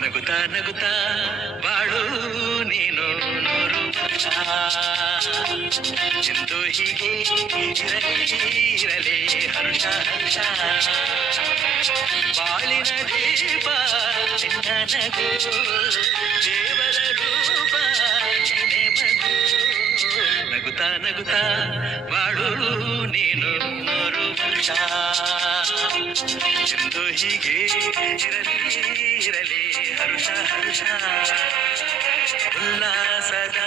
నగుతా నగుతా వాడు నేను నోరు ఎంతో హీగే ఇరలే ఇరలే హర్ష హర్ష ಬಾಳಿನ ದೀಪ ನಿನ್ನ ನಗು ದೇವರ ರೂಪ ನೀನೆ ಮಗು ನಗುತ್ತಾ ನಗುತ್ತಾ ಬಾಳು ನೀನು ನೂರು ವರ್ಷ ಎಂದು ಹೀಗೆ ಇರಲಿ ಇರಲಿ ಹರುಷ ಹರುಷ ಉಲ್ಲಾಸದ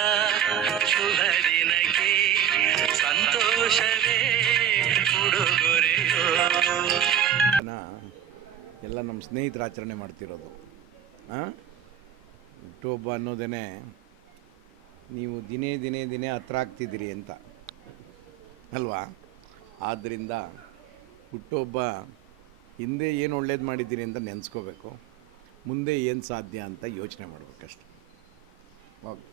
ಶುಭ ದಿನಕ್ಕೆ ಸಂತೋಷವೇ ಉಡುಗೊರೆಯೋ ನ ಎಲ್ಲ ನಮ್ಮ ಸ್ನೇಹಿತರ ಆಚರಣೆ ಮಾಡ್ತಿರೋದು. ಹಾಂ ಹುಟ್ಟುಹಬ್ಬ ಅನ್ನೋದೇ ನೀವು ದಿನೇ ದಿನೇ ದಿನೇ ಹತ್ರ ಆಗ್ತಿದ್ದೀರಿ ಅಂತ. ಅಲ್ವಾ? ಆದ್ದರಿಂದ ಹುಟ್ಟುಹಬ್ಬ ಹಿಂದೆ ಏನು ಒಳ್ಳೇದು ಮಾಡಿದ್ದೀರಿ ಅಂತ ನೆನೆಸ್ಕೋಬೇಕು. ಮುಂದೆ ಏನು ಸಾಧ್ಯ ಅಂತ ಯೋಚನೆ ಮಾಡ್ಬೇಕಷ್ಟೆ. ಓಕೆ.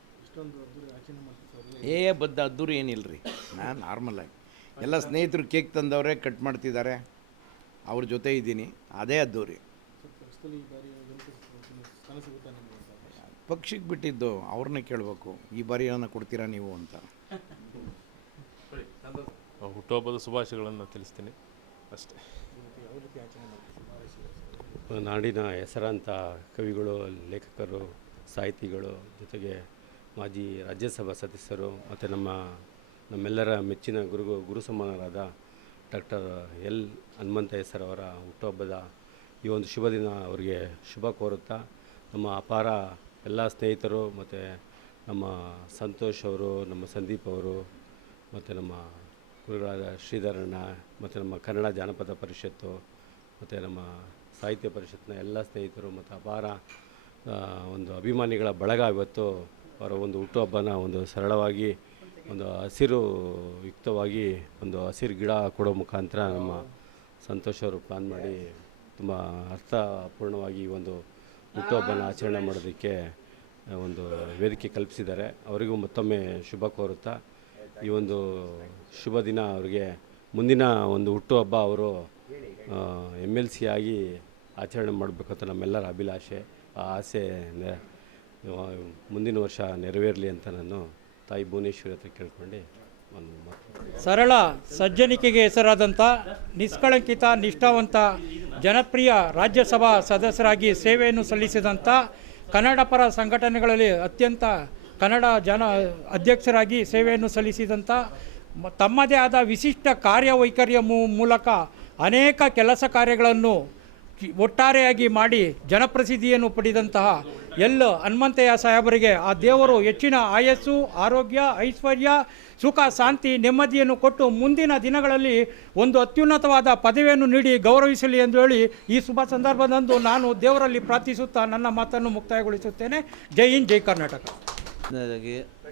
ಏ, ಬದ್ದ ಅದ್ದೂರಿ ರೀ ನಾನು ನಾರ್ಮಲಾಗಿ ಎಲ್ಲ ಸ್ನೇಹಿತರು ಕೇಕ್ ತಂದವರೇ, ಕಟ್ ಮಾಡ್ತಿದ್ದಾರೆ. ಅವ್ರ ಜೊತೆ ಇದ್ದೀನಿ. ಅದೇ ಅದ್ದೂರಿ. ಪಕ್ಷಿಗೆ ಬಿಟ್ಟಿದ್ದು ಅವ್ರನ್ನೇ ಕೇಳಬೇಕು. ಈ ಬಾರಿ ಏನನ್ನ ಕೊಡ್ತೀರಾ ನೀವು ಅಂತ. ಹುಟ್ಟುಹಬ್ಬದ ಶುಭಾಶಯಗಳನ್ನು ತಿಳಿಸ್ತೀನಿ. ಅಷ್ಟೇ. ನಾಡಿನ ಹೆಸರಾಂತ ಕವಿಗಳು ಲೇಖಕರು ಸಾಹಿತಿಗಳು ಜೊತೆಗೆ ಮಾಜಿ ರಾಜ್ಯಸಭಾ ಸದಸ್ಯರು ಮತ್ತು ನಮ್ಮ ನಮ್ಮೆಲ್ಲರ ಮೆಚ್ಚಿನ ಗುರು ಗುರು ಸಮಾನರಾದ ಡಾಕ್ಟರ್ ಎಲ್ ಹನುಮಂತಯ್ಯ ಸರ್ ಅವರ ಹುಟ್ಟುಹಬ್ಬದ ಈ ಒಂದು ಶುಭ ದಿನ ಅವರಿಗೆ ಶುಭ ಕೋರುತ್ತಾ, ನಮ್ಮ ಅಪಾರ ಎಲ್ಲ ಸ್ನೇಹಿತರು ಮತ್ತು ನಮ್ಮ ಸಂತೋಷ್ ಅವರು, ನಮ್ಮ ಸಂದೀಪ್ ಅವರು, ಮತ್ತು ನಮ್ಮ ಗುರುಗಳಾದ ಶ್ರೀಧರಣ್ಣ, ಮತ್ತು ನಮ್ಮ ಕನ್ನಡ ಜಾನಪದ ಪರಿಷತ್ತು, ಮತ್ತು ನಮ್ಮ ಸಾಹಿತ್ಯ ಪರಿಷತ್ನ ಎಲ್ಲ ಸ್ನೇಹಿತರು ಮತ್ತು ಅಪಾರ ಒಂದು ಅಭಿಮಾನಿಗಳ ಬಳಗ ಇವತ್ತು ಅವರ ಒಂದು ಹುಟ್ಟುಹಬ್ಬನ ಒಂದು ಸರಳವಾಗಿ ಒಂದು ಹಸಿರು ಯುಕ್ತವಾಗಿ ಒಂದು ಹಸಿರು ಗಿಡ ಕೊಡೋ ಮುಖಾಂತರ ನಮ್ಮ ಸಂತೋಷ್ ಅವರು ಪ್ಲಾನ್ ಮಾಡಿ ತುಂಬ ಅರ್ಥಪೂರ್ಣವಾಗಿ ಈ ಒಂದು ಹುಟ್ಟುಹಬ್ಬನ ಆಚರಣೆ ಮಾಡೋದಕ್ಕೆ ಒಂದು ವೇದಿಕೆ ಕಲ್ಪಿಸಿದ್ದಾರೆ. ಅವರಿಗೂ ಮತ್ತೊಮ್ಮೆ ಶುಭ ಕೋರುತ್ತಾ, ಈ ಒಂದು ಶುಭ ದಿನ ಅವರಿಗೆ ಮುಂದಿನ ಒಂದು ಹುಟ್ಟುಹಬ್ಬ ಅವರು ಎಂ ಎಲ್ ಸಿ ಆಗಿ ಆಚರಣೆ ಮಾಡಬೇಕಂತ ನಮ್ಮೆಲ್ಲರ ಅಭಿಲಾಷೆ, ಆ ಆಸೆ ಮುಂದಿನ ವರ್ಷ ನೆರವೇರಲಿ ಅಂತ ನಾನು ತಾಯಿ ಭುವನೇಶ್ವರಿ ಹತ್ರ ಕೇಳ್ಕೊಂಡು ಸರಳ ಸಜ್ಜನಿಕೆಗೆ ಹೆಸರಾದಂಥ ನಿಷ್ಕಳಂಕಿತ, ನಿಷ್ಠಾವಂತ, ಜನಪ್ರಿಯ ರಾಜ್ಯಸಭಾ ಸದಸ್ಯರಾಗಿ ಸೇವೆಯನ್ನು ಸಲ್ಲಿಸಿದಂಥ ಕನ್ನಡ ಪರ ಸಂಘಟನೆಗಳಲ್ಲಿ ಅತ್ಯಂತ ಕನ್ನಡ ಜನ ಅಧ್ಯಕ್ಷರಾಗಿ ಸೇವೆಯನ್ನು ಸಲ್ಲಿಸಿದಂಥ ತಮ್ಮದೇ ಆದ ವಿಶಿಷ್ಟ ಕಾರ್ಯವೈಖರಿಯ ಮೂಲಕ ಅನೇಕ ಕೆಲಸ ಕಾರ್ಯಗಳನ್ನು ಒಟ್ಟಾರೆಯಾಗಿ ಮಾಡಿ ಜನಪ್ರಸಿದ್ಧಿಯನ್ನು ಪಡೆದಂತಹ ಎಲ್ಲ ಹನುಮಂತಯ್ಯ ಸಾಹೇಬರಿಗೆ ಆ ದೇವರು ಹೆಚ್ಚಿನ ಆಯಸ್ಸು, ಆರೋಗ್ಯ, ಐಶ್ವರ್ಯ, ಸುಖ, ಶಾಂತಿ, ನೆಮ್ಮದಿಯನ್ನು ಕೊಟ್ಟು ಮುಂದಿನ ದಿನಗಳಲ್ಲಿ ಒಂದು ಅತ್ಯುನ್ನತವಾದ ಪದವಿಯನ್ನು ನೀಡಿ ಗೌರವಿಸಲಿ ಎಂದು ಹೇಳಿ ಈ ಶುಭ ಸಂದರ್ಭದಂದು ನಾನು ದೇವರಲ್ಲಿ ಪ್ರಾರ್ಥಿಸುತ್ತಾ ನನ್ನ ಮಾತನ್ನು ಮುಕ್ತಾಯಗೊಳಿಸುತ್ತೇನೆ. ಜೈ ಹಿಂದ್, ಜೈ ಕರ್ನಾಟಕ.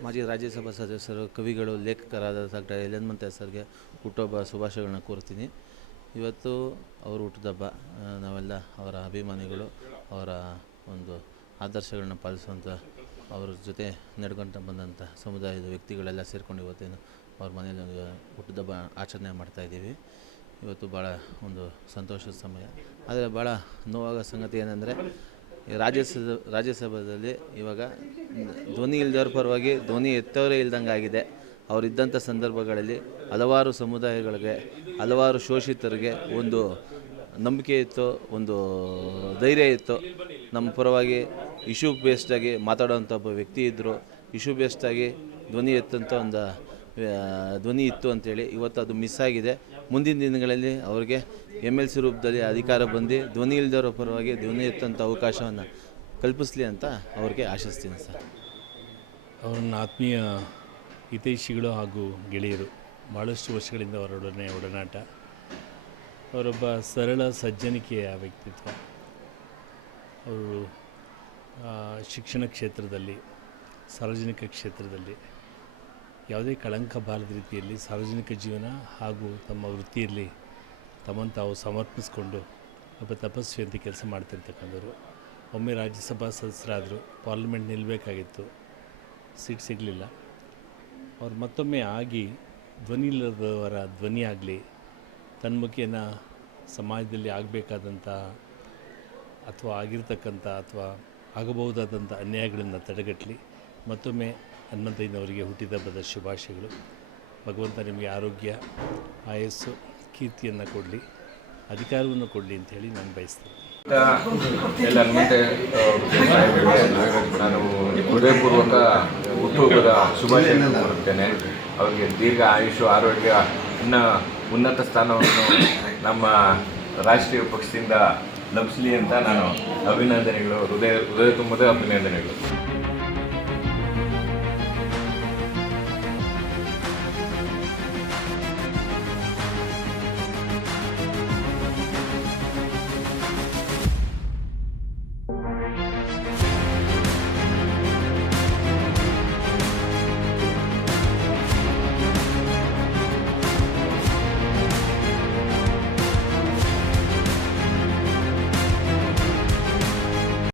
ಮಾಜಿ ರಾಜ್ಯಸಭಾ ಸದಸ್ಯರು, ಕವಿಗಳು, ಲೇಖಕರಾದ ಡಾಕ್ಟರ್ ಎಲ್ ಹನುಮಂತ ಸರ್ಗೆ ಹುಟ್ಟುಹಬ್ಬ ಶುಭಾಶಯಗಳನ್ನ ಕೋರ್ತೀನಿ ಇವತ್ತು ಅವರು ಹುಟ್ಟಿದಬ್ಬ ನಾವೆಲ್ಲ ಅವರ ಅಭಿಮಾನಿಗಳು, ಅವರ ಒಂದು ಆದರ್ಶಗಳನ್ನ ಪಾಲಿಸುವಂಥ ಅವ್ರ ಜೊತೆ ನಡ್ಕೊತಾ ಬಂದಂಥ ಸಮುದಾಯದ ವ್ಯಕ್ತಿಗಳೆಲ್ಲ ಸೇರ್ಕೊಂಡು ಇವತ್ತೇನು ಅವ್ರ ಮನೇಲಿ ಒಂದು ಹುಟ್ಟಿದಬ್ಬ ಆಚರಣೆ ಮಾಡ್ತಾಯಿದ್ದೀವಿ ಇವತ್ತು ಭಾಳ ಒಂದು ಸಂತೋಷದ ಸಮಯ. ಆದರೆ ಭಾಳ ನೋವಾಗ ಸಂಗತಿ ಏನಂದರೆ ರಾಜ್ಯಸಭ ರಾಜ್ಯಸಭಾದಲ್ಲಿ ಇವಾಗ ಧ್ವನಿ ಇಲ್ದವ್ರ ಪರವಾಗಿ ಧ್ವನಿ ಎತ್ತವರೇ ಇಲ್ದಂಗೆ ಆಗಿದೆ. ಅವರಿದ್ದಂಥ ಸಂದರ್ಭಗಳಲ್ಲಿ ಹಲವಾರು ಸಮುದಾಯಗಳಿಗೆ, ಹಲವಾರು ಶೋಷಿತರಿಗೆ ಒಂದು ನಂಬಿಕೆ ಇತ್ತು, ಒಂದು ಧೈರ್ಯ ಇತ್ತು. ನಮ್ಮ ಪರವಾಗಿ ಇಶ್ಯೂ ಬೇಸ್ಡಾಗಿ ಮಾತಾಡೋವಂಥ ಒಬ್ಬ ವ್ಯಕ್ತಿ ಇದ್ದರು ಇಶ್ಯೂ ಬೇಸ್ಡಾಗಿ ಧ್ವನಿ ಎತ್ತಂಥ ಒಂದು ಧ್ವನಿ ಇತ್ತು ಅಂತೇಳಿ ಇವತ್ತು ಅದು ಮಿಸ್ ಆಗಿದೆ. ಮುಂದಿನ ದಿನಗಳಲ್ಲಿ ಅವ್ರಿಗೆ ಎಂ ಎಲ್ ಸಿ ರೂಪದಲ್ಲಿ ಅಧಿಕಾರ ಬಂದು ಧ್ವನಿ ಇಲ್ದವರ ಪರವಾಗಿ ಧ್ವನಿ ಎತ್ತಂಥ ಅವಕಾಶವನ್ನು ಕಲ್ಪಿಸಲಿ ಅಂತ ಅವ್ರಿಗೆ ಆಶಿಸ್ತೀನಿ ಸರ್. ಅವ್ರನ್ನ ಆತ್ಮೀಯ ಹಿತೈಷಿಗಳು ಹಾಗೂ ಗೆಳೆಯರು ಭಾಳಷ್ಟು ವರ್ಷಗಳಿಂದ ಅವರೊಡನೆ ಒಡನಾಟ. ಅವರೊಬ್ಬ ಸರಳ ಸಜ್ಜನಿಕೆಯ ವ್ಯಕ್ತಿತ್ವ. ಅವರು ಶಿಕ್ಷಣ ಕ್ಷೇತ್ರದಲ್ಲಿ, ಸಾರ್ವಜನಿಕ ಕ್ಷೇತ್ರದಲ್ಲಿ, ಯಾವುದೇ ಕಳಂಕ ಬಾರದ ರೀತಿಯಲ್ಲಿ ಸಾರ್ವಜನಿಕ ಜೀವನ ಹಾಗೂ ತಮ್ಮ ವೃತ್ತಿಯಲ್ಲಿ ತಮ್ಮನ್ನು ತಾವು ಸಮರ್ಪಿಸಿಕೊಂಡು ಒಬ್ಬ ತಪಸ್ವಿ ಕೆಲಸ ಮಾಡ್ತಿರ್ತಕ್ಕಂಥವ್ರು. ಒಮ್ಮೆ ರಾಜ್ಯಸಭಾ ಸದಸ್ಯರಾದರು, ಪಾರ್ಲಿಮೆಂಟ್ ನಿಲ್ಲಬೇಕಾಗಿತ್ತು ಸೀಟ್ ಸಿಗಲಿಲ್ಲ. ಅವ್ರು ಮತ್ತೊಮ್ಮೆ ಆಗಿ ಧ್ವನಿ ಇಲ್ಲದವರ ಧ್ವನಿ ಆಗಲಿ ತನ್ಮುಖಿಯನ್ನು ಸಮಾಜದಲ್ಲಿ ಆಗಬೇಕಾದಂಥ ಅಥವಾ ಆಗಿರ್ತಕ್ಕಂಥ ಅಥವಾ ಆಗಬಹುದಾದಂಥ ಅನ್ಯಾಯಗಳನ್ನು ತಡೆಗಟ್ಟಲಿ ಮತ್ತೊಮ್ಮೆ ಹನುಮಂತಯ್ಯನವರಿಗೆ ಹುಟ್ಟಿದಬ್ಬದ ಶುಭಾಶಯಗಳು. ಭಗವಂತ ನಿಮಗೆ ಆರೋಗ್ಯ, ಆಯಸ್ಸು, ಕೀರ್ತಿಯನ್ನು ಕೊಡಲಿ, ಅಧಿಕಾರವನ್ನು ಕೊಡಲಿ ಅಂತೇಳಿ ನಾನು ಬಯಸ್ತೇನೆ. ಎಲ್ಲ ನಾನು ಹೃದಯಪೂರ್ವಕ, ಹುಟ್ಟುಹಬ್ಬದ ಶುಭಾಶಯಗಳನ್ನು ಕೋರುತ್ತೇನೆ. ಅವರಿಗೆ ದೀರ್ಘ ಆಯುಷು, ಆರೋಗ್ಯ ಇನ್ನ ಉನ್ನತ ಸ್ಥಾನವನ್ನು ನಮ್ಮ ರಾಷ್ಟ್ರೀಯ ಪಕ್ಷದಿಂದ ಲಭಿಸಲಿ ಅಂತ ನಾನು ಅಭಿನಂದನೆಗಳು ಹೃದಯ ಹೃದಯ ತುಂಬದ ಅಭಿನಂದನೆಗಳು.